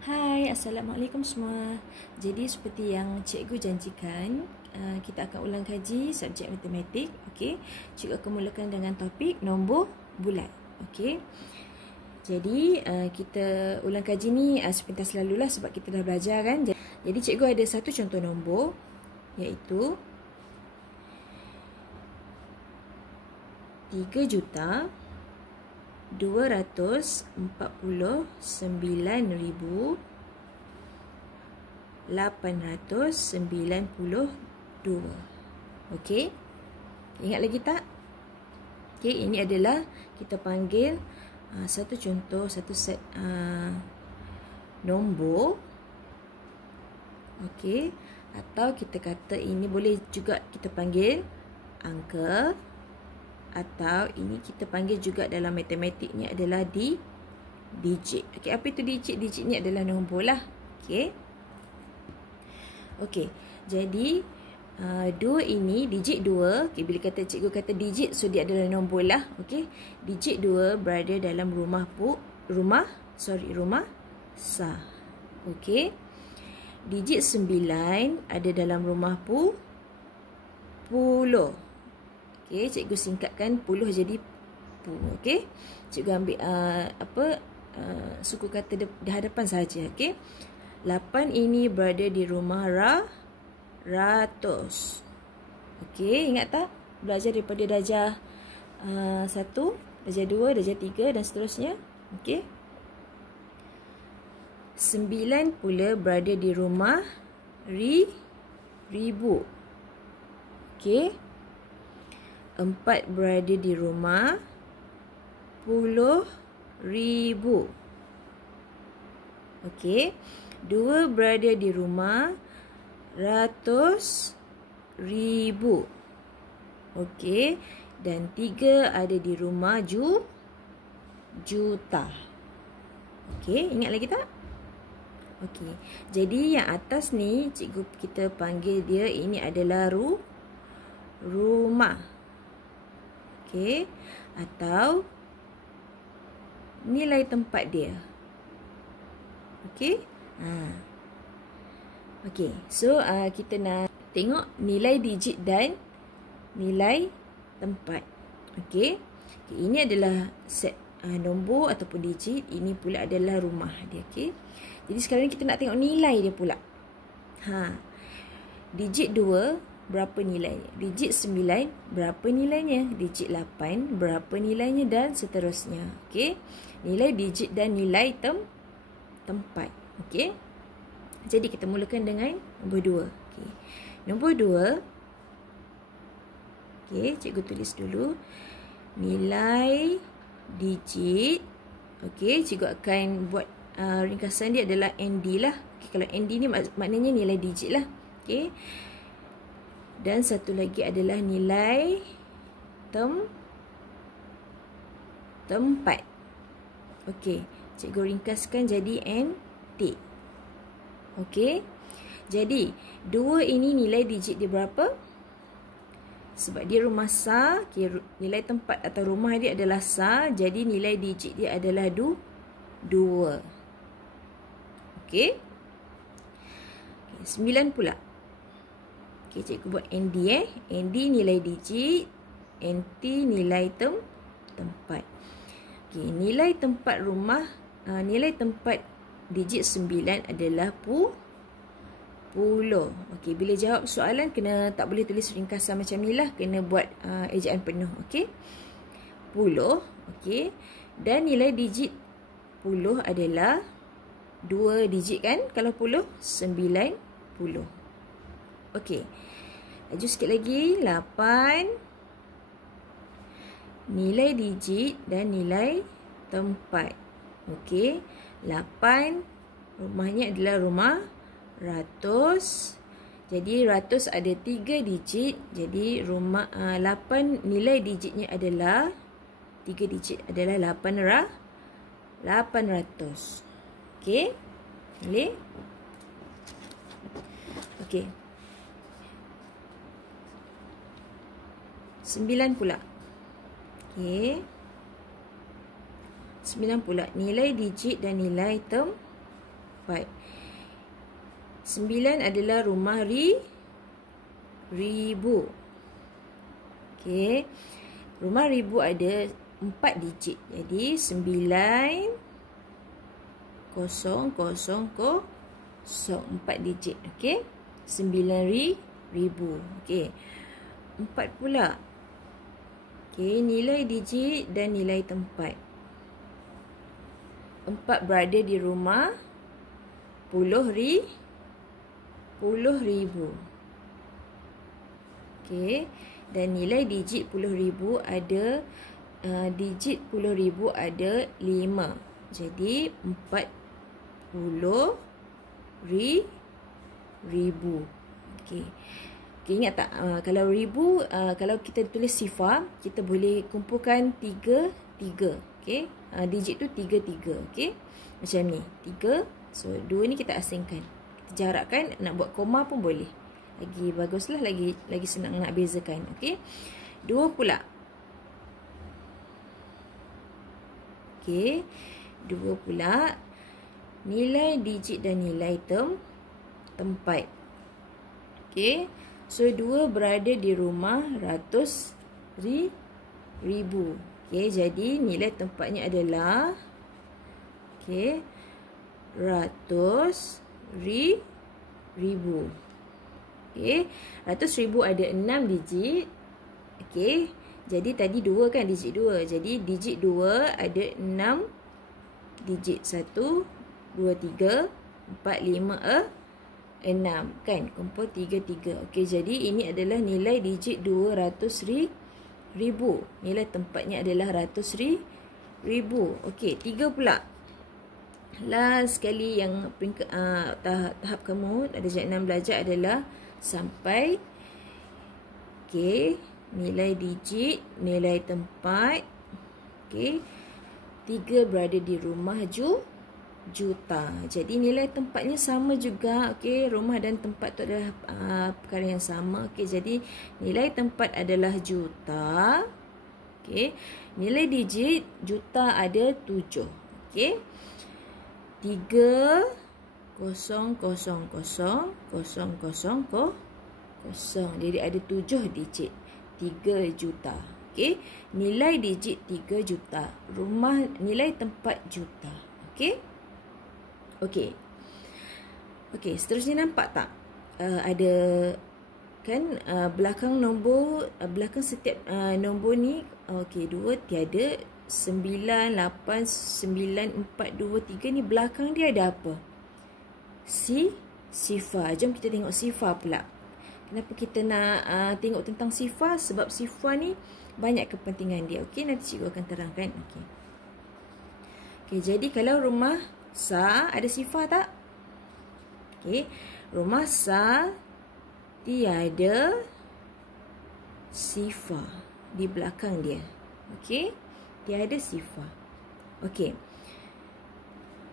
Hai, Assalamualaikum semua. Jadi seperti yang cikgu janjikan, kita akan ulang kaji subjek matematik. Okey, cikgu akan mulakan dengan topik nombor bulat. Okey. Jadi kita ulang kaji ni sepintas lalulah sebab kita dah belajar kan. Jadi cikgu ada satu contoh nombor, iaitu 3,249,892. Okey. Ingat lagi tak? Okey, ini adalah kita panggil satu contoh, satu set nombor. Okey, atau kita kata ini boleh juga kita panggil angka, atau ini kita panggil juga dalam matematik ni adalah digit. Okey, apa itu digit? Digit ni adalah nombor lah. Okey. Okey. Jadi 2 ini digit 2. Okey, bila cikgu kata digit, so dia adalah nombor lah. Okey. Digit 2 berada dalam rumah sah. Okey. Digit 9 ada dalam rumah puluh. Okey, cikgu singkatkan puluh jadi pu. Okey. Cikgu ambil suku kata di hadapan saja. Okey. 8 ini berada di rumah ratus. Okey, ingat tak? Belajar daripada darjah 1, darjah 2, darjah 3 dan seterusnya. Okey. 9 pula berada di rumah ribu. Okey. 4 berada di rumah 10,000. Okey. 2 berada di rumah 100,000. Okey. Dan 3 ada di rumah juta. Okey, ingat lagi tak? Okey. Jadi yang atas ni kita panggil dia ini adalah rumah. Okey, atau nilai tempat dia. Okey. Okey, so kita nak tengok nilai digit dan nilai tempat. Okey. Ini adalah set nombor ataupun digit, ini pula adalah rumah dia. Okey. Jadi sekarang kita nak tengok nilai dia pula. Digit 2 berapa nilainya? Digit 9 berapa nilainya? Digit 8 berapa nilainya? Dan seterusnya. Okey. Nilai digit dan nilai tempat. Okey. Jadi kita mulakan dengan nombor 2. Okey. Nombor 2. Okey, cikgu tulis dulu. Nilai digit. Okey, cikgu akan buat ringkasan dia adalah ND lah. Okay, kalau ND ni maknanya nilai digit lah. Okey. Dan satu lagi adalah nilai tempat. Okey, cikgu ringkaskan jadi NT. Okey. Jadi 2 ini nilai digit dia berapa? Sebab dia rumah sah, nilai tempat atau rumah dia adalah sah, jadi nilai digit dia adalah 2. Okey. 9 pula. Okey, cikgu buat ND ND nilai digit, NT nilai tempat. Okey, nilai tempat rumah, nilai tempat digit 9 adalah 10. Okey, bila jawab soalan tak boleh tulis ringkasan macam ni lah, kena buat ejaan penuh. Okey. 10. Okey. Dan nilai digit 10 adalah 2 digit kan? Kalau 10, 90. Okey. Laju sikit lagi. 8. Nilai digit dan nilai tempat. Okey. 8. Rumahnya adalah rumah ratus. Jadi ratus ada 3 digit. Jadi rumah 8 nilai digitnya adalah 3 digit adalah 800. Okey. Boleh? Okey. 9 pula. Okey. 9 pula. Nilai digit dan nilai tempat. 9 adalah rumah ribu. Okey. Rumah ribu ada 4 digit. Jadi 9 0 0 0 4 digit. Okey. 9,000. Okey. 4 pula. Okey, nilai digit dan nilai tempat. 4 berada di rumah 10,000. Okey, dan nilai digit 10,000 ada digit 10,000 ada 5. Jadi 40,000. Okey. Okay, ingat tak kalau ribu, kalau kita tulis sifar, kita boleh kumpulkan 3. Okey. Digit tu 3. Okey. Macam ni. 3. So 2 ni kita asingkan. Kita jarakkan, nak buat koma pun boleh. Lagi baguslah, lagi senang nak bezakan. Okey. 2 pula. Okey. 2 pula. Nilai digit dan nilai tempat. Okey. So 2 berada di rumah ratus ribu. Okey, jadi nilai tempatnya adalah ratus ribu. Okey, ratus ribu ada 6 digit. Okey, jadi tadi 2 kan, digit 2. Jadi digit 2 ada 6 digit. 1, 2, 3, 4, 5, 6 kan, kumpul 3. Okey, jadi ini adalah nilai digit 200,000. Nilai tempatnya adalah ratus ribu. Okey, 3 pula. Last sekali yang tahap kamu ada darjah 6 belajar adalah sampai. Okey, nilai digit, nilai tempat. Okey, 3 berada di rumah juta. Jadi nilai tempatnya sama juga. Okey, rumah dan tempat tu adalah perkara yang sama. Okey, jadi nilai tempat adalah juta. Okey, nilai digit juta ada 7. Okey, 3 0 0 0 0 0 0. Jadi ada 7 digit. 3 juta. Okey, nilai digit 3 juta. Rumah, nilai tempat juta. Okey. Okey. Okey, seterusnya nampak tak? Ada kan belakang nombor, belakang setiap nombor ni, okey, 2 tiada, 9, 8, 9, 4, 2, 3 ni belakang dia ada apa? Sifar. Jom kita tengok sifar pula. Kenapa kita nak tengok tentang sifar? Sebab sifar ni banyak kepentingan dia. Okey, nanti cikgu akan terangkan. Okey. Okey, jadi kalau rumah Sa ada sifar tak? Okey, rumah Sa tiada sifar di belakang dia. Okey, tiada sifar. Okey,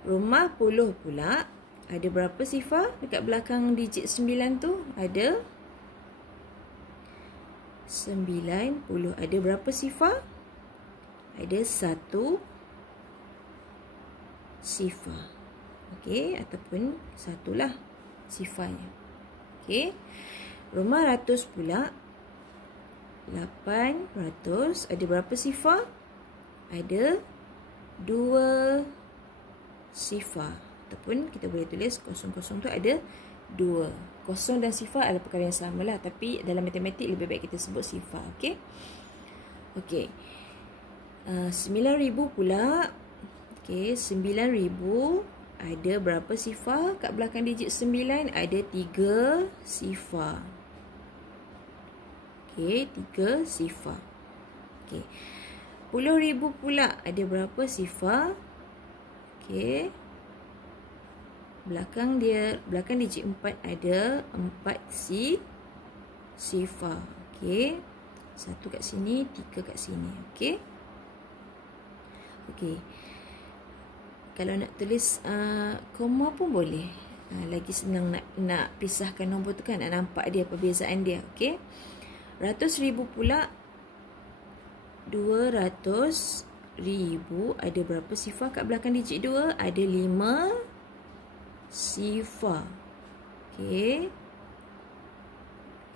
rumah Puluh pula ada berapa sifar dekat belakang digit 9 tu? Ada 90. Ada berapa sifar? Ada 1 sifar. Okey, ataupun 1 lah sifarnya. Okey, rumah Ratus pula 800. Ada berapa sifar? Ada 2 sifar. Ataupun kita boleh tulis kosong-kosong tu ada 2. Kosong dan sifar adalah perkara yang sama lah. Tapi dalam matematik lebih baik kita sebut sifar. Okey. Okey. 9,000 pula. Okey, 9,000 ada berapa sifar kat belakang digit 9? Ada 3 sifar. Okey, 3 sifar. Okey. 10,000 pula ada berapa sifar? Okey. Belakang dia, belakang digit 4 ada 4 sifar. Okey. 1 kat sini, 3 kat sini. Okey. Okey. Kalau nak tulis koma pun boleh. Lagi senang nak pisahkan nombor tu kan, nak nampak dia perbezaan dia. Okey. 100,000 pula 200,000 ada berapa sifar kat belakang digit 2? Ada 5 sifar. Okey.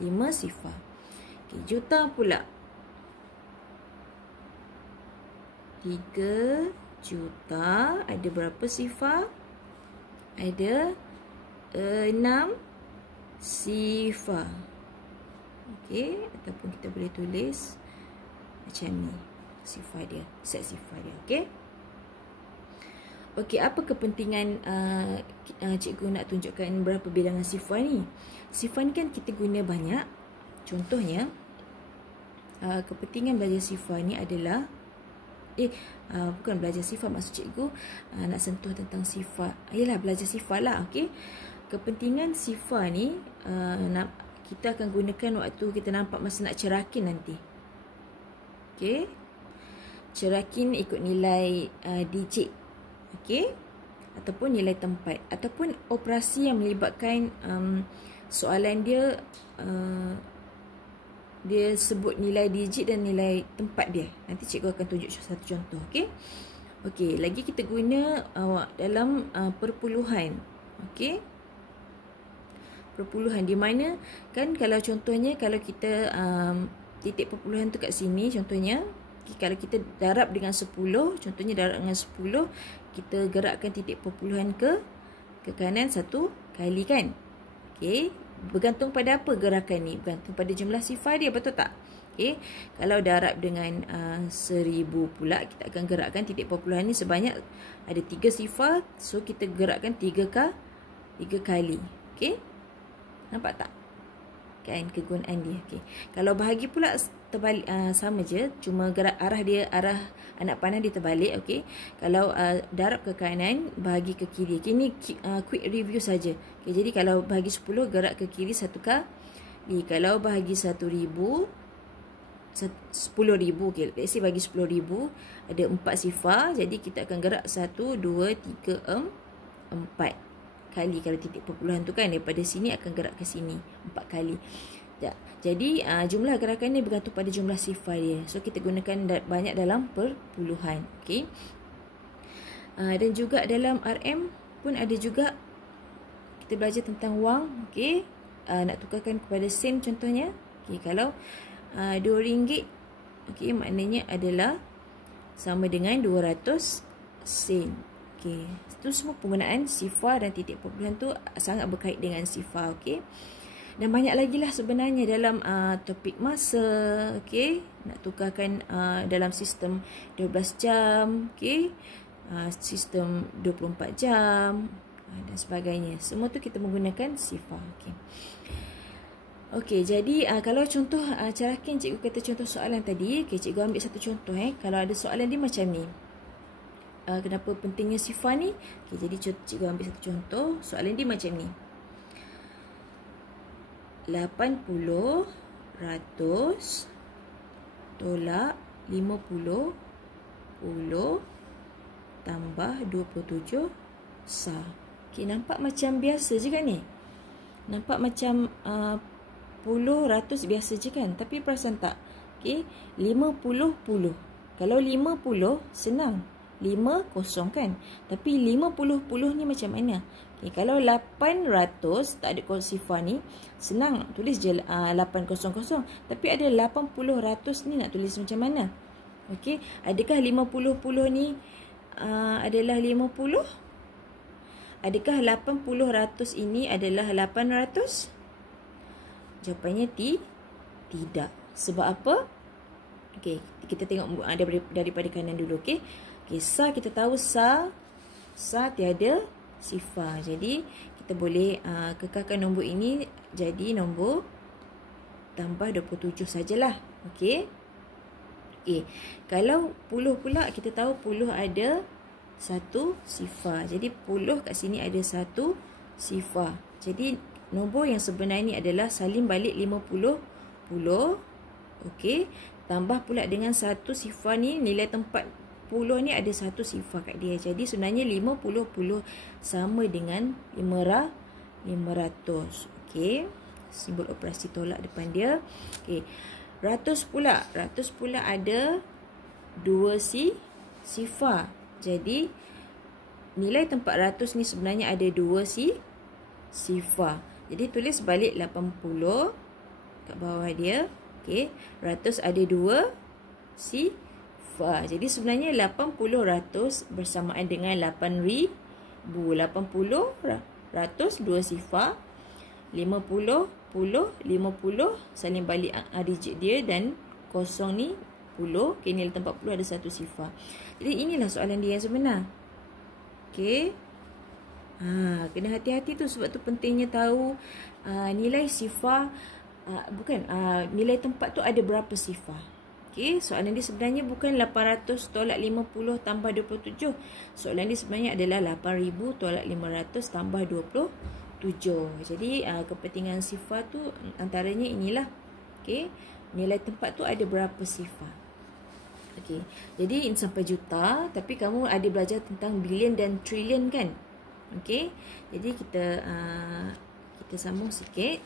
5 sifar. Okey, juta pula. 3 juta. Ada berapa sifar? Ada 6 sifar. Okey, ataupun kita boleh tulis macam ni. Sifar dia, set sifar dia. Okey. Okey, apa kepentingan cikgu nak tunjukkan berapa bilangan sifar ni? Sifar ni kan kita guna banyak. Contohnya, kepentingan belajar sifar ni adalah bukan belajar sifar, maksud cikgu nak sentuh tentang sifar. Yalah, belajar sifar lah. Okey. Kepentingan sifar ni kita akan gunakan waktu kita nampak masa nak cerakin nanti. Okey. Cerakin ikut nilai digit. Okey. Ataupun nilai tempat, ataupun operasi yang melibatkan soalan dia dia sebut nilai digit dan nilai tempat dia. Nanti cikgu akan tunjuk satu contoh. Okey. Okey, lagi kita guna dalam perpuluhan. Okey. Perpuluhan di mana kan, kalau contohnya kalau kita titik perpuluhan tu kat sini contohnya, kalau kita darab dengan 10, contohnya darab dengan 10, kita gerakkan titik perpuluhan ke kanan satu kali kan. Okey, bergantung pada apa gerakan ni? Bergantung pada jumlah sifar dia, betul tak? Okey, kalau darab dengan 1000 pula, kita akan gerakkan titik perpuluhan ni sebanyak ada 3 sifar, so kita gerakkan 3 kali. Okey, nampak tak? Kan kegunaan dia. Okey, kalau bahagi pula terbalik, sama je, cuma gerak arah anak panah dia terbalik. Okey, kalau darab ke kanan, bahagi ke kiri. Okey, ni quick review saja. Okey, jadi kalau bahagi 10, gerak ke kiri 1 kali. Kalau bahagi 10,000, okey, let's say bagi 10,000 ada 4 sifar, jadi kita akan gerak 1 2 3 4 kali. Kalau titik perpuluhan tu kan, daripada sini akan gerak ke sini 4 kali. Jadi jumlah gerakan ni bergantung pada jumlah sifar dia. So kita gunakan banyak dalam perpuluhan. Okey. Dan juga dalam RM pun ada juga kita belajar tentang wang. Okey. Nak tukarkan kepada sen contohnya. Okey, kalau RM2, okey, maknanya adalah sama dengan 200 sen. Okey. Itu semua penggunaan sifar dan titik perpuluhan tu sangat berkait dengan sifar. Okey. Dan banyak lagi lah sebenarnya dalam topik masa. Okey, nak tukarkan dalam sistem 12 jam, okey, sistem 24 jam dan sebagainya. Semua tu kita menggunakan sifar. Okey. Okey, jadi kalau contoh cerakin, cikgu kata contoh soalan tadi. Okey, cikgu ambil satu contoh. Kalau ada soalan dia macam ni, kenapa pentingnya sifar ni? Okey, jadi cikgu ambil satu contoh. Soalan dia macam ni. 80 ratus tolak 50 tambah 27 sah. Okey, nampak macam biasa je kan ni? Nampak macam puluh ratus biasa je kan? Tapi perasan tak? Okey, 50 Kalau 50 senang, 5 kosong kan? Tapi 50 ni macam mana? Okay, kalau 800 tak ada sifar ni, senang tulis je 800. Tapi ada 80 ni nak tulis macam mana? Okey, adakah 50 ni adalah 50? Adakah 80 ini adalah 800? Jawapannya tidak. Sebab apa? Okey, kita tengok daripada kanan dulu. Okey. Okey, sah kita tahu sah tiada sifar. Jadi kita boleh kekalkan nombor ini jadi nombor tambah 27 sajalah. Okey. Okey. Kalau puluh pula, kita tahu puluh ada satu sifar. Jadi puluh kat sini ada satu sifar. Jadi nombor yang sebenar ni adalah salin balik 50 puluh. Okey. Tambah pula dengan satu sifar ni, nilai tempat puluh ni ada satu sifar kat dia. Jadi sebenarnya 50 sama dengan 500. Okey. Simbol operasi tolak depan dia. Okey. Ratus pula ada dua sifar. Jadi nilai tempat ratus ni sebenarnya ada 2 sifar. Jadi tulis balik 80 kat bawah dia. Okey, ratus ada 2 sifar. Jadi sebenarnya 80 ratus bersamaan dengan 8,000. 80 ratus 2 sifar. 50 50 saling balik digit dia dan kosong ni 10. Okey, nilai tempat 10 ada 1 sifar. Jadi inilah soalan dia yang sebenar. Okey. Kena hati-hati tu, sebab tu pentingnya tahu nilai sifar, nilai tempat tu ada berapa sifar. Okey, soalan dia sebenarnya bukan 800 tolak 50 tambah 27. Soalan dia sebenarnya adalah 8,000 tolak 500 tambah 27. Jadi kepentingan sifar tu antaranya inilah. Okey, nilai tempat tu ada berapa sifar. Okey, jadi ini sampai juta, tapi kamu ada belajar tentang bilion dan trilion kan? Okey, jadi kita sambung sikit.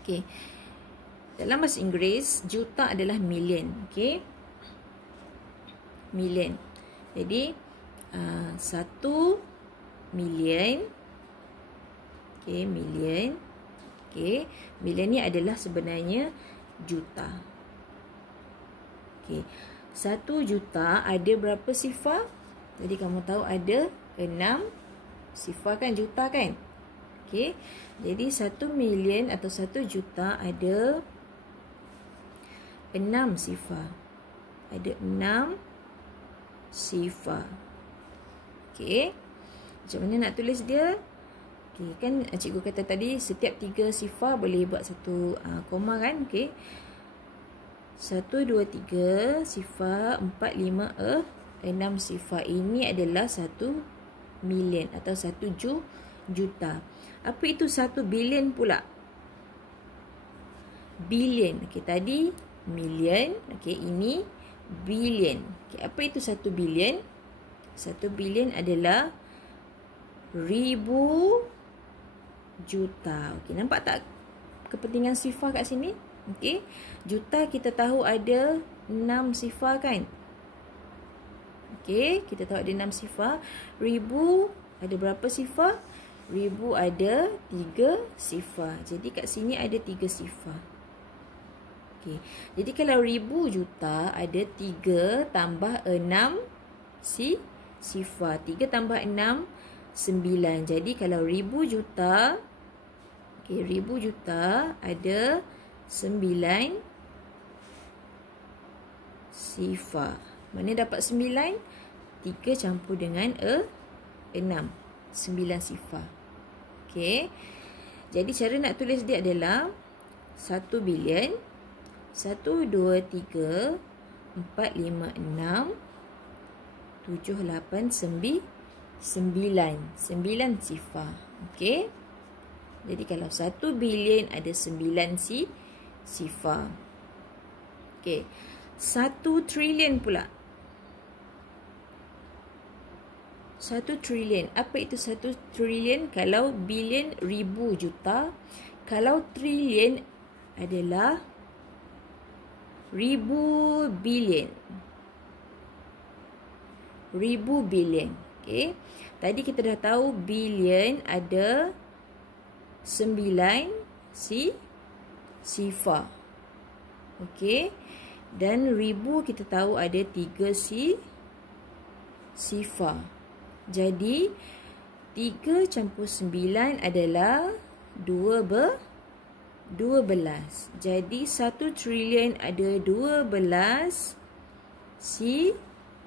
Okey, dalam bahasa Inggeris, juta adalah million. Okey, million. Jadi 1 million. Okey, million. Okey, million ni adalah sebenarnya juta. Okey, 1 juta ada berapa sifar? Jadi kamu tahu ada 6 sifar kan, juta kan? Okey, jadi 1 million atau 1 juta ada 6 sifar. Ada 6 sifar. Okey, macam mana nak tulis dia? Okey, kan cikgu kata tadi setiap 3 sifar boleh buat satu koma kan? Okey, 1, 2, 3 sifar, 4, 5, 6 sifar. Ini adalah 1 million atau 1 juta. Apa itu 1 bilion pula? Bilion. Okey, tadi million. Okey, ini billion. Okey, apa itu 1 bilion? 1 bilion adalah 1000 juta. Okey, nampak tak kepentingan sifar kat sini? Okey, juta kita tahu ada 6 sifar kan? Okey, kita tahu ada 6 sifar. 1000 ada berapa sifar? 1000 ada 3 sifar. Jadi kat sini ada 3 sifar. Okey, jadi kalau 1000 juta ada 3 tambah 6 sifar. 3 tambah 6 9. Jadi kalau 1000 juta, okey, 1000 juta ada 9 sifar. Mana dapat 9? 3 campur dengan 6. 9 sifar. Okey, jadi cara nak tulis dia adalah 1 bilion, 1, 2, 3, 4, 5, 6, 7, 8, 9. 9 sifar. Okey, jadi kalau 1 bilion ada 9 sifar. Okey, 1 trilion pula. 1 trilion. Apa itu 1 trilion? Kalau bilion 1000 juta. Kalau trilion adalah 1000 bilion. 1000 bilion. Okey, tadi kita dah tahu bilion ada 9 sifar. Okey, dan 1000 kita tahu ada 3 sifar. Jadi 3 campur 9 adalah 12. Jadi 1 trilion ada 12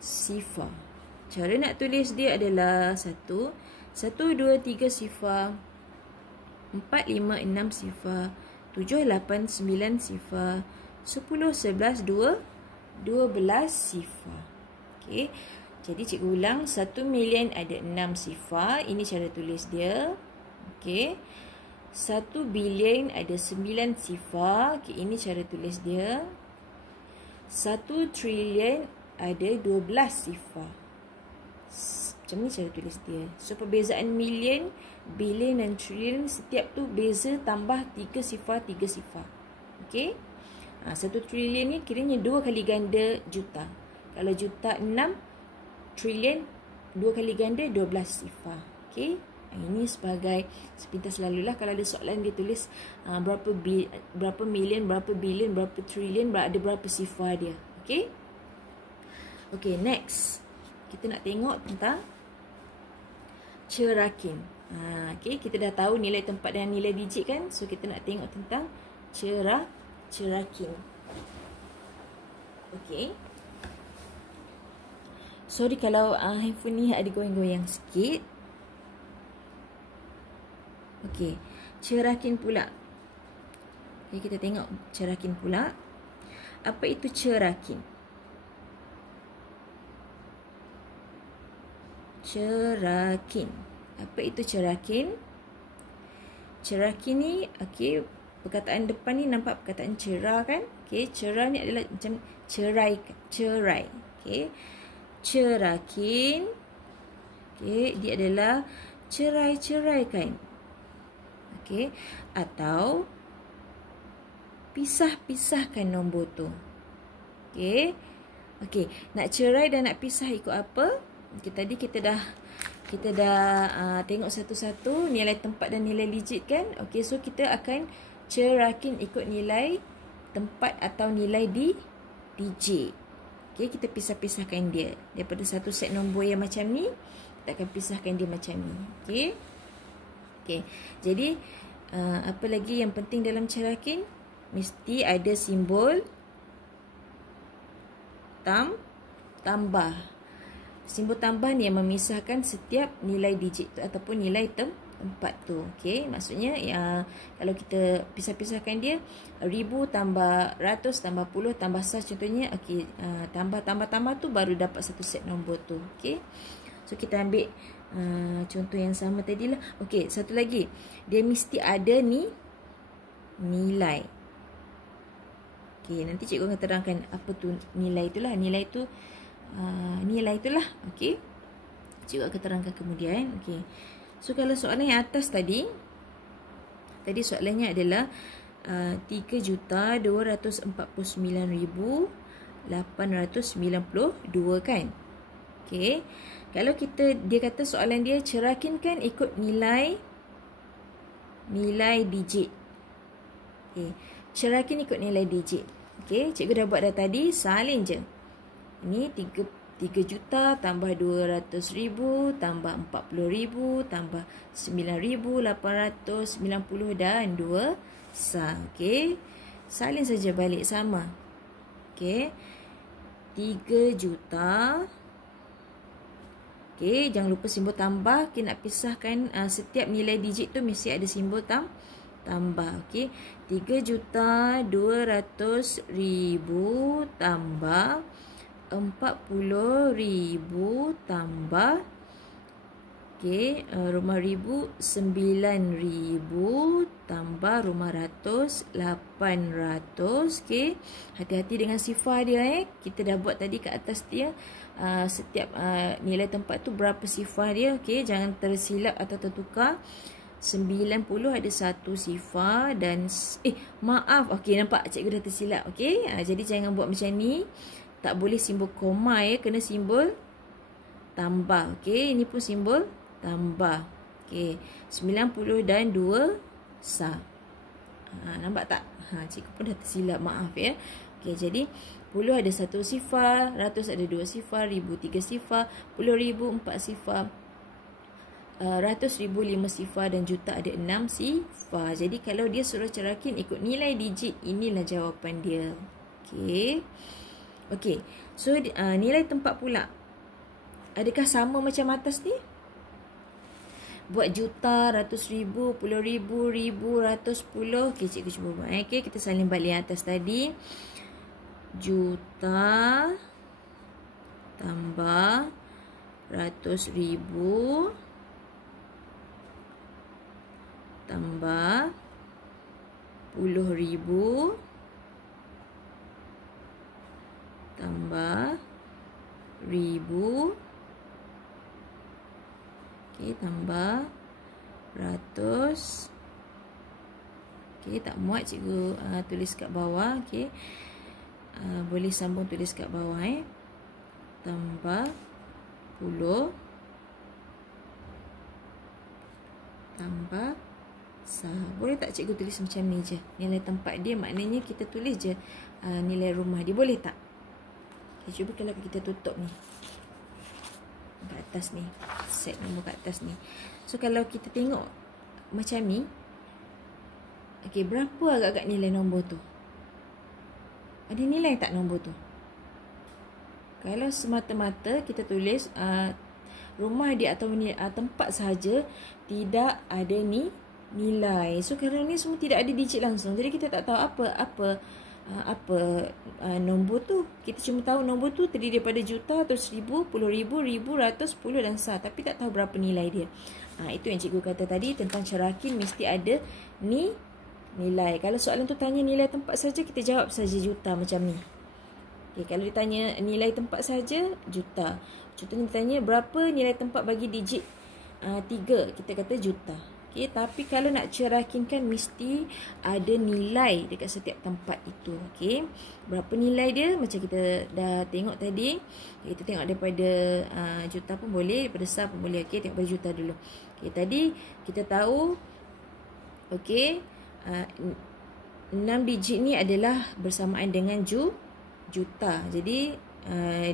sifar. Cara nak tulis dia adalah 1, 2, 3 sifar, 4, 5, 6 sifar, 7, 8, 9 sifar, 10, 11, 12 sifar. Okey, jadi cikgu ulang, 1 million ada 6 sifar. Ini cara tulis dia. Okey, 1 bilion ada 9 sifar. Okey, ini cara tulis dia. 1 trilion ada 12 sifar. Macam ni cara tulis dia. So perbezaan million, billion dan trillion, setiap tu beza tambah 3 sifar, 3 sifar. Okey, 1 trilion ni kiranya 2 kali ganda juta. Kalau juta 6, trilion 2 kali ganda 12 sifar. Okey. Ini sebagai sepintas lalulah kalau ada soalan dia tulis berapa million, berapa billion, berapa trillion, ada berapa sifar dia. Okey. Okey, next. Kita nak tengok tentang cerakin. Okey, kita dah tahu nilai tempat dan nilai digit kan? So kita nak tengok tentang cerakin. Okey. Sorry kalau handphone ni ada goyang-goyang sikit. Okey, cerakin pula. Okay, kita tengok cerakin pula. Apa itu cerakin? Cerakin. Apa itu cerakin? Cerakin ni, okey, perkataan depan ni nampak perkataan cerah kan? Okey, cerah ni adalah macam cerai. Okey. Cerakin. Okey, dia adalah cerai-ceraikan. Okey, atau pisah-pisahkan nombor tu. Okey. Okey, nak cerai dan nak pisah ikut apa? Okay, tadi kita dah tengok satu-satu nilai tempat dan nilai digit kan? Okey, so kita akan cerakin ikut nilai tempat atau nilai digit. Okey, kita pisah-pisahkan dia. Daripada satu set nombor yang macam ni, kita akan pisahkan dia macam ni. Okey. Okey. Jadi apa lagi yang penting dalam cerakin? Mesti ada simbol tambah. Simbol tambah ni yang memisahkan setiap nilai digit tu ataupun nilai tempat tu. Okey, maksudnya kalau kita pisah-pisahkan dia 1000 tambah ratus tambah puluh tambah sas contohnya, okey, tambah tu baru dapat satu set nombor tu. Okey. So kita ambil contoh yang sama tadilah. Okey, satu lagi. Dia mesti ada ni nilai. Okey, nanti cikgu akan terangkan apa tu nilai itulah. Nilai itulah. Okey. Cikgu akan terangkan kemudian. Okey. So kalau soalan yang atas tadi soalannya adalah 3,249,892 kan. Okey. Kalau dia kata soalan dia cerakinkan ikut nilai digit. Okey. Cerakin ikut nilai digit. Okey, cikgu dah buat dah tadi, salin je. Ini 3 juta tambah 200,000 tambah 40,000 tambah 9,890 dan 2 sah. Okey. Salin saja balik sama. Okey. 3 juta. Okey, jangan lupa simbol tambah. Kita nak pisahkan setiap nilai digit tu mesti ada simbol tambah. Okey. 3,200,000 tambah 40,000 tambah rumah ribu 9,000 tambah rumah ratus 800. Okey, hati-hati dengan sifar dia. Kita dah buat tadi kat atas dia setiap nilai tempat tu berapa sifar dia. Okey, jangan tersilap atau tertukar. 90 ada satu sifar dan maaf. Okey, nampak cikgu dah tersilap. Okey, jadi jangan buat macam ni. Tak boleh simbol koma ya, kena simbol tambah. Okey, ini pun simbol tambah. Okey, 90 dan 2 sah. Nampak tak? Cikgu pun dah tersilap, maaf ya. Okey, jadi puluh ada satu sifar, ratus ada 2 sifar, ribu 3 sifar, 10,000 4 sifar, 100,000 5 sifar dan juta ada 6 sifar. Jadi kalau dia suruh cerakin ikut nilai digit, inilah jawapan dia. Okey. Okey. So nilai tempat pula. Adakah sama macam atas ni? Buat juta, ratus ribu, puluh ribu, ribu, ratus, puluh. Okey, cikgu cuba buat. Okey, kita salin balik yang atas tadi. Juta tambah ratus ribu tambah puluh ribu tambah ribu. Okey, tambah ratus. Okey, tak muat cikgu tulis kat bawah. Okey, boleh sambung tulis kat bawah. Tambah puluh tambah sah. Boleh tak cikgu tulis macam ni je? Nilai tempat dia maknanya kita tulis je nilai rumah dia. Boleh tak? Okay, cuba kalau kita tutup ni. Kat atas ni. Set nombor kat atas ni. So, kalau kita tengok macam ni. Okay, berapa agak-agak nilai nombor tu? Ada nilai tak nombor tu? Kalau semata-mata kita tulis rumah dia atau tempat sahaja, tidak ada nilai. So, kerana ni semua tidak ada digit langsung. Jadi, kita tak tahu apa nombor tu. Kita cuma tahu nombor tu terdiri daripada juta atau 1000, 10,000, 1000, ratus, 10 dan sah. Tapi tak tahu berapa nilai dia. Itu yang cikgu kata tadi tentang cerakin mesti ada nilai. Kalau soalan tu tanya nilai tempat saja, kita jawab saja juta macam ni. Okay, kalau ditanya nilai tempat saja, juta. Contohnya ditanya berapa nilai tempat bagi digit 3, kita kata juta. Okay, tapi kalau nak cerakinkan mesti ada nilai dekat setiap tempat itu. Okay, berapa nilai dia macam kita dah tengok tadi. Kita tengok daripada juta pun boleh, daripada sah pun boleh. Okay, tengok pada juta dulu. Okay, tadi kita tahu okay, 6 digit ni adalah bersamaan dengan juta. Jadi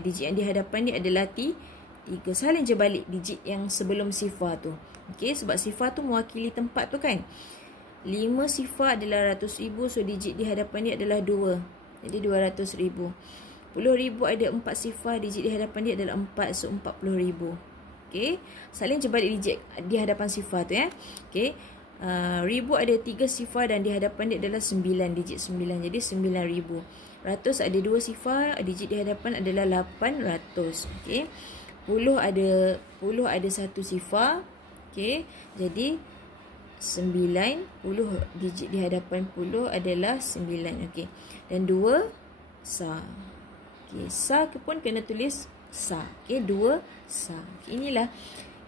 digit yang di hadapan ni adalah 3. Salin je balik digit yang sebelum sifar tu. Okey, sebab sifar tu mewakili tempat tu kan. 5 sifar adalah 100,000, so digit di hadapan ni adalah 2. Jadi 200,000. 10,000 ada 4 sifar, digit di hadapan dia adalah 4, so 40,000. Okey, salin je balik digit di hadapan sifar tu ya. Okey. 1000 ada 3 sifar dan di hadapan dia adalah 9, digit 9. Jadi 9,000. 100 ada 2 sifar, digit di hadapan adalah 800. Okey. 10 ada 1 sifar. Okey. Jadi 90, digit di hadapan 10 adalah 9. Okey. Dan 2 sah. Okey, sah pun kena tulis sah. Okey, 2 sah. Okay,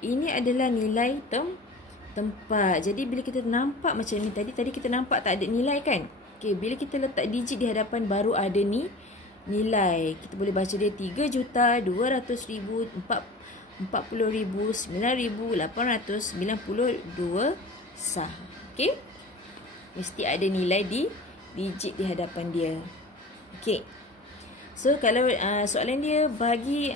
ini adalah nilai tempat. Jadi bila kita nampak macam ni tadi kita nampak tak ada nilai kan? Okey, bila kita letak digit di hadapan baru ada nilai. Kita boleh baca dia 3,200,000, 40,000, 9,892 sah. Okey? Mesti ada nilai di digit di hadapan dia. Okey. So kalau soalan dia bagi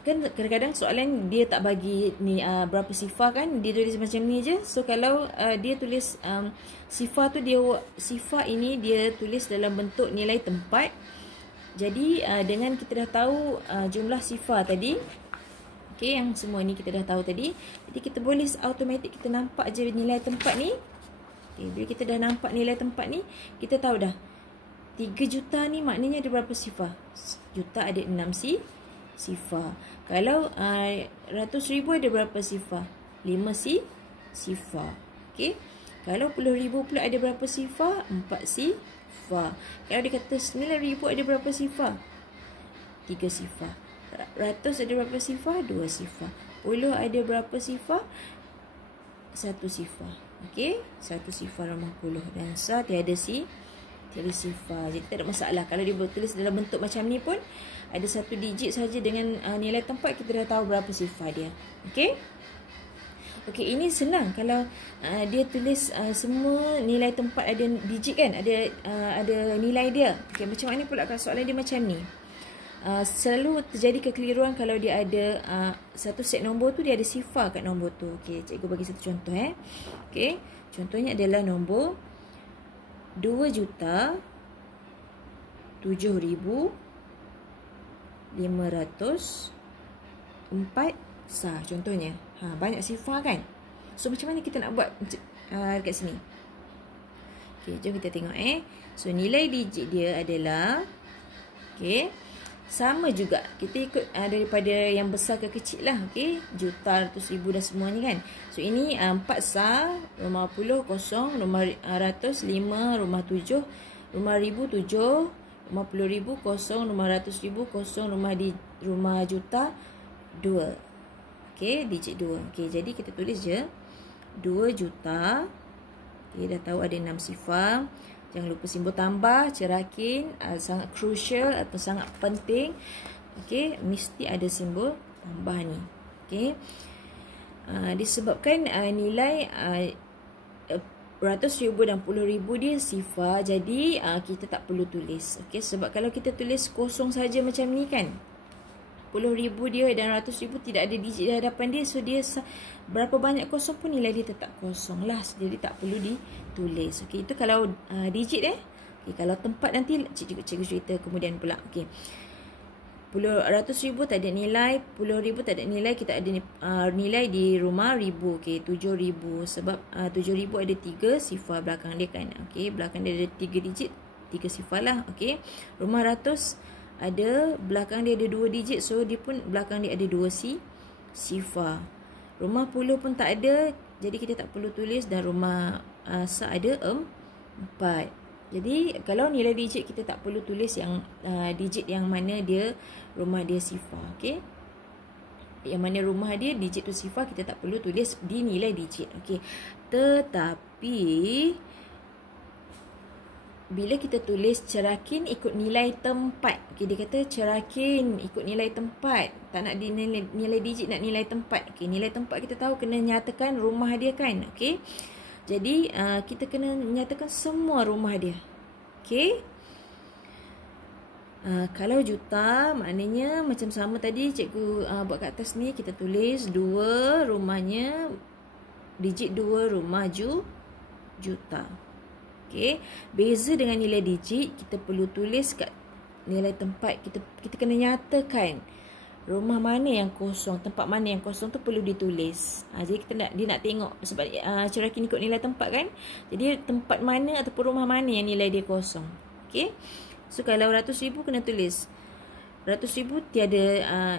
kan kadang-kadang soalan dia tak bagi ni berapa sifar kan, dia tulis macam ni je. So kalau dia tulis sifar tu, sifar ini dia tulis dalam bentuk nilai tempat. Jadi dengan kita dah tahu jumlah sifar tadi, okey, yang semua ni kita dah tahu tadi, jadi kita boleh automatik kita nampak je nilai tempat ni. Okey, bila kita dah nampak nilai tempat ni, kita tahu dah 3 juta ni maknanya ada berapa sifar. Juta ada 6 sifar. Kalau 100,000 ada berapa sifar? 5 sifar. Okey. Kalau 10,000 pula ada berapa sifar? 4 sifar. Kalau dia kata 9,000 ada berapa sifar? 3 sifar. 100 ada berapa sifar? 2 sifar. 10 ada berapa sifar? 1 sifar. Okey. 1 sifar nombor 10. Dan sah tiada sifar. Jadi tak ada masalah. Kalau dia tulis dalam bentuk macam ni pun, ada satu digit saja dengan nilai tempat, kita dah tahu berapa sifar dia. Okey. Okey, ini senang kalau dia tulis semua nilai tempat ada digit kan, ada nilai dia. Okey, macam mana pula kalau soalan dia macam ni? Selalu terjadi kekeliruan kalau dia ada satu set nombor tu, dia ada sifar kat nombor tu. Okey, cikgu bagi satu contoh Okey, contohnya adalah nombor 2,07,504 sah contohnya. Banyak sifar kan? So macam mana kita nak buat dekat sini? Okey, jom kita tengok So nilai digit dia adalah okey, sama juga. Kita ikut daripada yang besar ke kecil lah. Okey, juta, ratus ribu dan semuanya kan. So ini 4 sah, rumah 10 kosong, rumah ratus 5, rumah 7, rumah 1000 7, rumah 10,000 kosong, rumah 100,000 kosong, rumah juta 2. Okey, digit 2. Okey, jadi kita tulis je 2 juta. Okey, dah tahu ada 6 sifar. Jangan lupa simbol tambah, cerakin, sangat crucial atau sangat penting. Okey, mesti ada simbol tambah ni. Okey. Disebabkan nilai ratus ribu dan puluh ribu dia sifar, jadi kita tak perlu tulis. Okey, sebab kalau kita tulis kosong saja macam ni kan, 10,000 dia dan 100,000 tidak ada digit di hadapan dia, so dia berapa banyak kosong pun nilai dia tetap kosong lah, jadi tak perlu ditulis. Okey, itu kalau digit Okey, kalau tempat nanti cikgu cerita kemudian pula. Okey, 100,000 tak ada nilai, 10,000 tak ada nilai, kita ada nilai di rumah ribu. Okey, 7,000 sebab 7,000 ada 3 sifar belakang dia kan. Okey, belakang dia ada 3 digit, 3 sifar lah. Okey, rumah ratus ada belakang dia ada 2 digit, so dia pun belakang dia ada 2 sifar. Rumah puluh pun tak ada, jadi kita tak perlu tulis, dan rumah sa ada 4. Jadi kalau nilai digit kita tak perlu tulis yang digit yang mana dia rumah dia sifar. Okey, yang mana rumah dia digit tu sifar, kita tak perlu tulis di nilai digit. Okey, tetapi bila kita tulis cerakin ikut nilai tempat, okey, dia kata cerakin ikut nilai tempat, tak nak di nilai digit, nak nilai tempat. Okey, nilai tempat kita tahu kena nyatakan rumah dia kan. Okey, jadi kita kena nyatakan semua rumah dia. Okey, kalau juta maknanya macam sama tadi cikgu buat kat atas ni, kita tulis 2 rumahnya, digit 2 rumah juta. Okey, beza dengan nilai digit, kita perlu tulis kat nilai tempat, kita kena nyatakan rumah mana yang kosong, tempat mana yang kosong tu perlu ditulis. Jadi dia nak tengok, sebab cerakin ikut nilai tempat kan, jadi tempat mana ataupun rumah mana yang nilai dia kosong. Okey, so kalau 100,000 kena tulis 100,000 tiada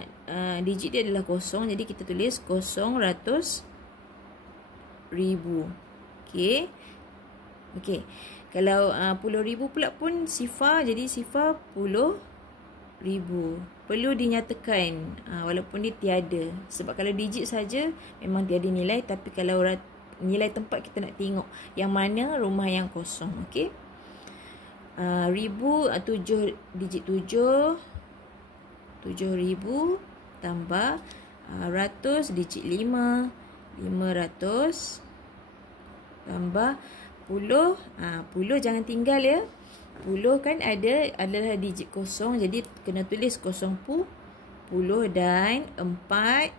digit dia adalah kosong, jadi kita tulis kosong 100,000. Okey, okey, kalau 10,000 pula pun sifar, jadi sifar 10,000. Perlu dinyatakan walaupun dia tiada, sebab kalau digit saja memang tiada nilai, tapi kalau nilai tempat kita nak tengok yang mana rumah yang kosong. Okey, ribu 7 digit 7,000 tambah ratus digit 5, 500 tambah puluh. Puluh jangan tinggal ya. Puluh kan adalah digit kosong, jadi kena tulis kosong puluh, dan 4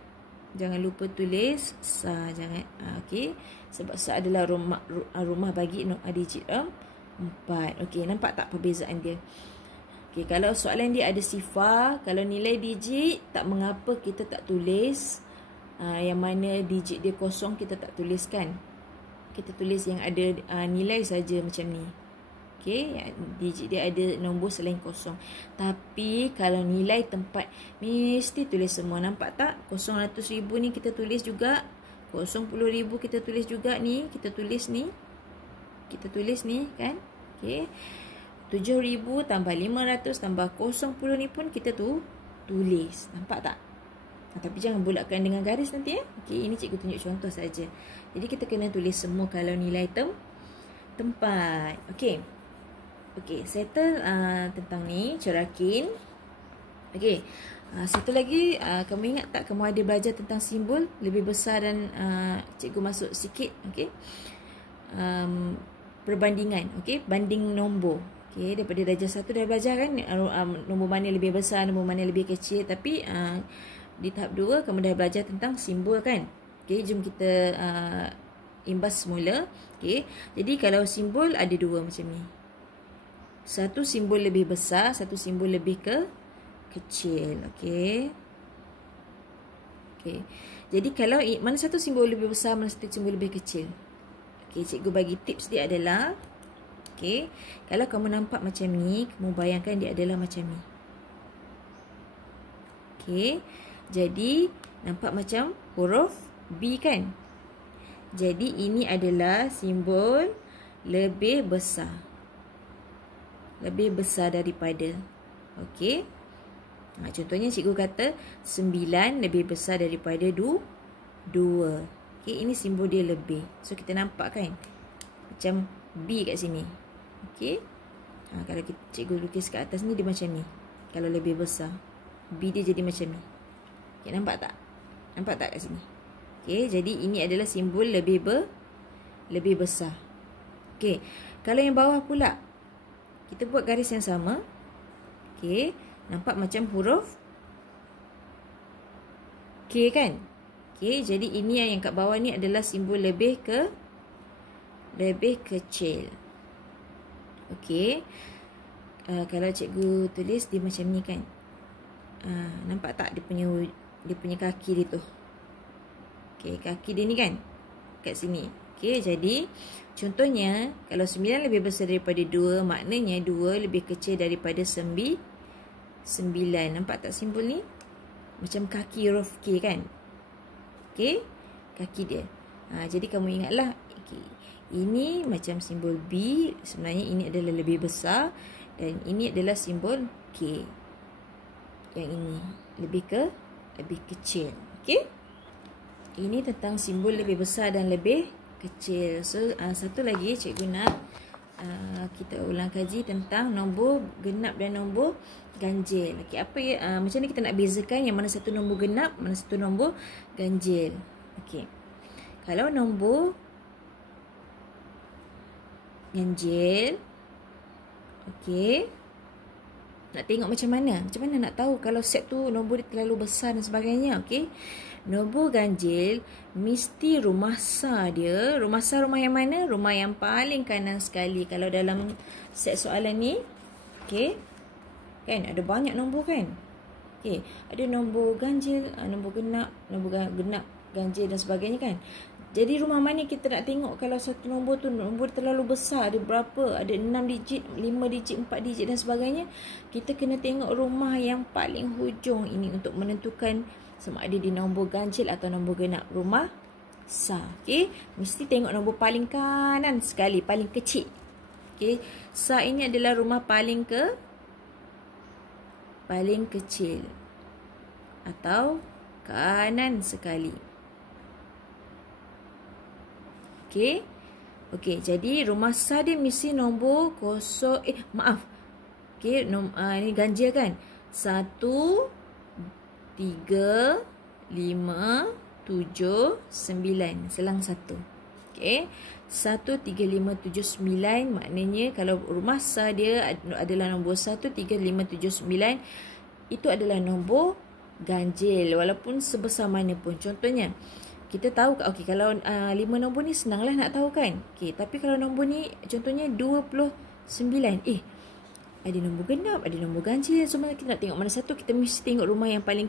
jangan lupa tulis sa, jangan. Okey, sebab sa adalah rumah bagi digit 4. Okey, nampak tak perbezaan dia? Okey, kalau soalan dia ada sifar, kalau nilai digit tak mengapa kita tak tulis yang mana digit dia kosong, kita tak tuliskan. Kita tulis yang ada nilai saja macam ni. Okey, digit dia ada nombor selain kosong. Tapi kalau nilai tempat mesti tulis semua. Nampak tak? Kosong 100,000 ni kita tulis juga. Kosong 10,000 kita tulis juga ni. Kita tulis ni. Kita tulis ni kan. Okey. 7,000 tambah 500 tambah kosong 10 ni pun kita tulis. Nampak tak? Tapi jangan bulatkan dengan garis nanti ya. Okey, ini cikgu tunjuk contoh saja. Jadi kita kena tulis semua kalau nilai tempat. Okey. Okey, settle tentang ni, cerakin. Okey, satu lagi, kamu ingat tak kamu ada belajar tentang simbol lebih besar, dan cikgu masuk sikit. Okey, perbandingan. Okey, banding nombor. Okey, daripada darjah 1 dah belajar kan nombor mana lebih besar, nombor mana lebih kecil. Tapi di tahap 2 kamu dah belajar tentang simbol kan. Okey, jom kita imbas semula. Okey, jadi kalau simbol ada 2 macam ni. Satu simbol lebih besar, satu simbol lebih kecil. Okey. Okey. Jadi kalau mana satu simbol lebih besar, mana satu simbol lebih kecil? Okey, cikgu bagi tips dia adalah, okey, kalau kamu nampak macam ni, kamu bayangkan dia adalah macam ni. Okey. Jadi nampak macam huruf B kan? Jadi ini adalah simbol lebih besar. Lebih besar daripada. Okey. Contohnya cikgu kata 9 lebih besar daripada 2. Okey, ini simbol dia lebih. So kita nampak kan macam B kat sini. Okey. Kalau cikgu lukis kat atas ni dia macam ni. Kalau lebih besar, B dia jadi macam ni. Okey, nampak tak? Nampak tak kat sini? Okey, jadi ini adalah simbol lebih besar. Okey, kalau yang bawah pula, kita buat garis yang sama. Okey, nampak macam huruf K kan? Okey, jadi ini yang kat bawah ni adalah simbol lebih kecil. Okey. Kalau cikgu tulis dia macam ni kan. Nampak tak dia punya kaki dia tu? Okey, kaki dia ni kan kat sini. Okey, jadi contohnya kalau 9 lebih besar daripada 2, maknanya 2 lebih kecil daripada 9. Nampak tak simbol ni? Macam kaki huruf K kan? Okey, kaki dia. Jadi kamu ingatlah, okay, ini macam simbol B, sebenarnya ini adalah lebih besar, dan ini adalah simbol K. Yang ini lebih kecil. Okey? Ini tentang simbol lebih besar dan lebih kecil. So, satu lagi cikgu nak kita ulang kaji tentang nombor genap dan nombor ganjil. Okey, apa ya, macam mana kita nak bezakan yang mana satu nombor genap, mana satu nombor ganjil. Okey. Kalau nombor ganjil, okey, nak tengok macam mana nak tahu kalau set tu nombor dia terlalu besar dan sebagainya. Okey, nombor ganjil mesti rumah sah dia. Rumah sah rumah yang mana? Rumah yang paling kanan sekali. Kalau dalam set soalan ni, okey, kan ada banyak nombor kan? Okey, ada nombor ganjil, nombor genap, ganjil dan sebagainya kan? Jadi rumah mana kita nak tengok kalau satu nombor tu nombor terlalu besar, ada berapa? Ada 6 digit, 5 digit, 4 digit dan sebagainya. Kita kena tengok rumah yang paling hujung ini untuk menentukan sama ada di nombor ganjil atau nombor genap. Rumah sah. Okey, mesti tengok nombor paling kanan sekali, paling kecil. Okey, sah ini adalah rumah paling kecil atau kanan sekali. Okey. Okey, jadi rumah sah dia mesti nombor kosong. Okey, ini ganjil kan? 1 3 5 7 9 selang 1. Okey. 1 3 5 7 9 maknanya kalau rumah sah dia adalah nombor 1 3 5 7 9, itu adalah nombor ganjil walaupun sebesar mana pun. Contohnya kita tahu, okey, kalau 5 nombor ni senanglah nak tahu kan. Okey, tapi kalau nombor ni contohnya 29, ada nombor genap, ada nombor ganjil, semua kita nak tengok mana satu, kita mesti tengok rumah yang paling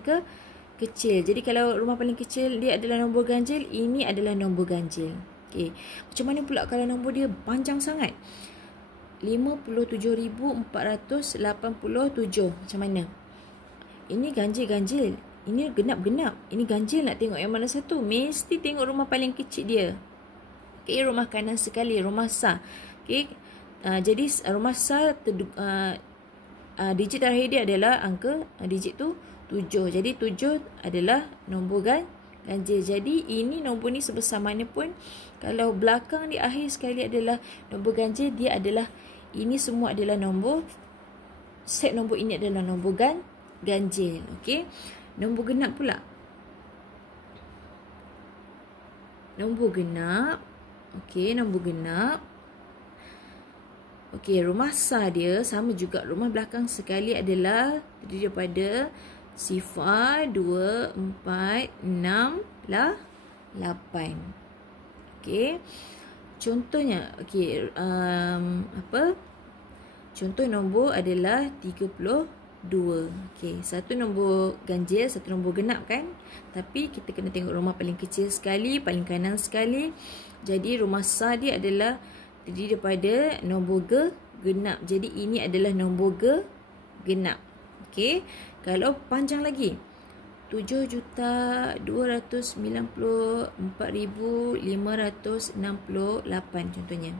kecil. Jadi kalau rumah paling kecil dia adalah nombor ganjil, ini adalah nombor ganjil. Okey, macam mana pula kalau nombor dia panjang sangat? 57,487, macam mana? Ini ganjil. Ini genap-genap. Ini ganjil, nak tengok yang mana satu? Mesti tengok rumah paling kecil dia. Okey, rumah kanan sekali, rumah sah. Okey, jadi rumah sah digit terakhir dia adalah angka digit tu 7. Jadi 7 adalah nombor ganjil. Jadi ini nombor ni sebesar mana pun, kalau belakang di akhir sekali adalah nombor ganjil, dia adalah, ini semua adalah nombor, set nombor ini adalah nombor ganjil. Okey. Nombor genap pula. Nombor genap. Okey, nombor genap. Okey, rumah sah dia sama juga. Rumah belakang sekali adalah terdiri daripada 0, 2, 4, 6, 8. Okey. Contohnya, okey, contoh nombor adalah 32. Okey, satu nombor ganjil, satu nombor genap kan? Tapi kita kena tengok rumah paling kecil sekali, paling kanan sekali. Jadi rumah sah dia adalah terdiri daripada nombor genap. Jadi ini adalah nombor genap. Okey, kalau panjang lagi, 7,294,568 contohnya.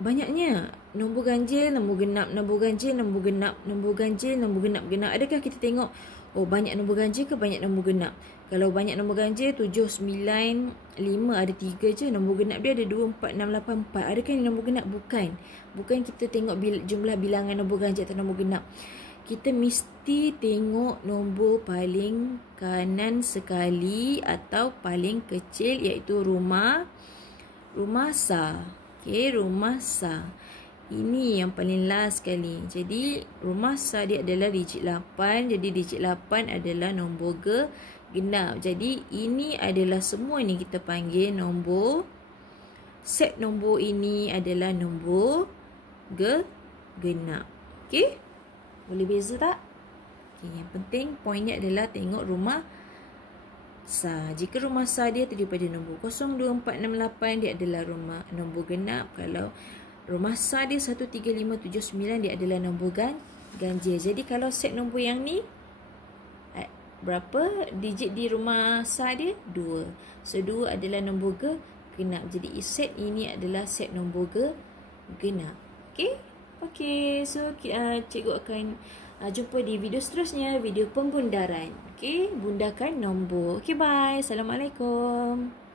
Banyaknya nombor ganjil, nombor genap, nombor ganjil, nombor genap, nombor ganjil, nombor genap. Adakah kita tengok, oh banyak nombor ganjil ke banyak nombor genap? Kalau banyak nombor ganjil 7, 9, 5 ada 3 je, nombor genap dia ada 2, 4, 6, 8, 4. Adakah ini nombor genap? Bukan kita tengok jumlah bilangan nombor ganjil atau nombor genap. kita mesti tengok nombor paling kanan sekali atau paling kecil, iaitu rumah sa. Okey, rumah sa. Ini yang paling last sekali. Jadi rumah sa dia adalah digit 8. Jadi digit 8 adalah nombor genap. Jadi ini adalah semua ni kita panggil nombor, set nombor ini adalah nombor genap. Okey? Boleh beza tak? Okay, yang penting poinnya adalah tengok rumah sa. Jika rumah sa dia terdiri pada nombor 02468, dia adalah nombor genap. Kalau rumah sa dia 13579, dia adalah nombor ganjil. Jadi kalau set nombor yang ni, berapa digit di rumah sa dia? 2. So 2 adalah nombor genap. Jadi set ini adalah set nombor genap. Okey? Okey, so cikgu akan jumpa di video seterusnya, video pembundaran. Okey, bundarkan nombor. Okey, bye. Assalamualaikum.